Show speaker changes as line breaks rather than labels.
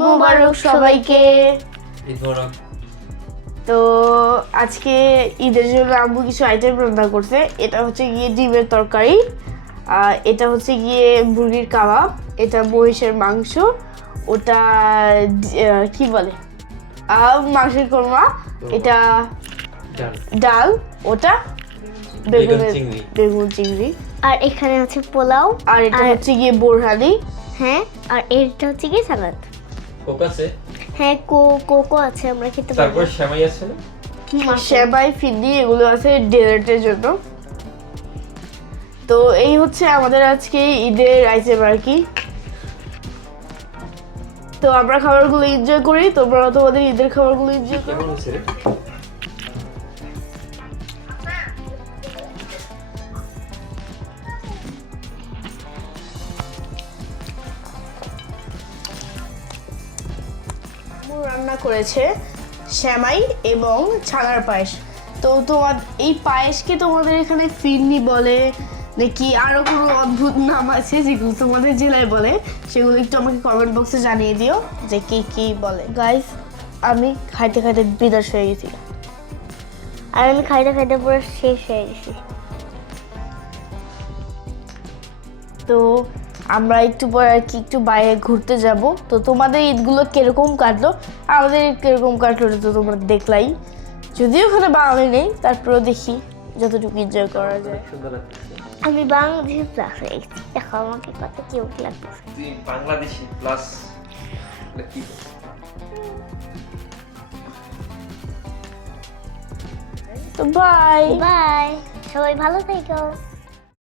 মুবারক সবাইকে। তো আজকে ঈদের জন্য আম্মু কিছু আইটেম রান্না করছে। এটা হচ্ছে গিয়ে ডিমের তরকারি আর এটা হচ্ছে গিয়ে মুরগির কাবাব এটা মহিষের মাংস ওটা কি বলে? মাংসের কোরমা এটা ডাল। ওটা
বেগুন
বেগুনের
চিংড়ি।
বেগুন চিংড়ি।
আর এখানে হচ্ছে পোলাও
আর এটা হচ্ছে গিয়ে বোরহানি।
হ্যাঁ আর এটা হচ্ছে গিয়ে সালাদ।
কোক আছে?
হ্যাঁ কোকো আছে আমরা খেতে পারি
তারপর সেমাই আছে না?
সেবাই ফিদি এগুলো আছে ডেজার্টের জন্য। তো এই হচ্ছে আমাদের আজকে ঈদের আইটেম আর কি। তো আমরা খাবারগুলো এনজয় করি তোমরা তোমাদের ঈদের খাবারগুলো এনজয় করো। আম্মু রান্না করেছে শ্যামাই এবং ছানার পায়েস। তো তোমার এই পায়েসকে তোমাদের এখানে ফিরনি বলে নাকি আরও কোনো অদ্ভুত নাম আছে যেগুলো তোমাদের জেলায় বলে? সেগুলো একটু আমাকে কমেন্ট বক্সে জানিয়ে দিও যে কি কি বলে। গাইস আমি খাইতে খাইতে বিদাস হয়ে গেছি।
আর আমি খাইতে খাইতে পুরো শেষ হয়ে গেছি।
তো আমরা একটু পরে আর কি একটু বাইরে ঘুরতে যাব। তো তোমাদের ঈদগুলো কীরকম কাটলো? আমাদের ঈদ কীরকম কাটলো তো তোমরা দেখলাই। যদিও ওখানে বাঙালি নেই তারপরেও দেখি যতটুকু এনজয় করা যায়।
আমি বাংলাদেশে প্লাস দেখো আমাকে কত কিউট লাগতেছে।
তুই বাংলাদেশি প্লাস কি?
তো বাই
বাই সবাই ভালো থেকো।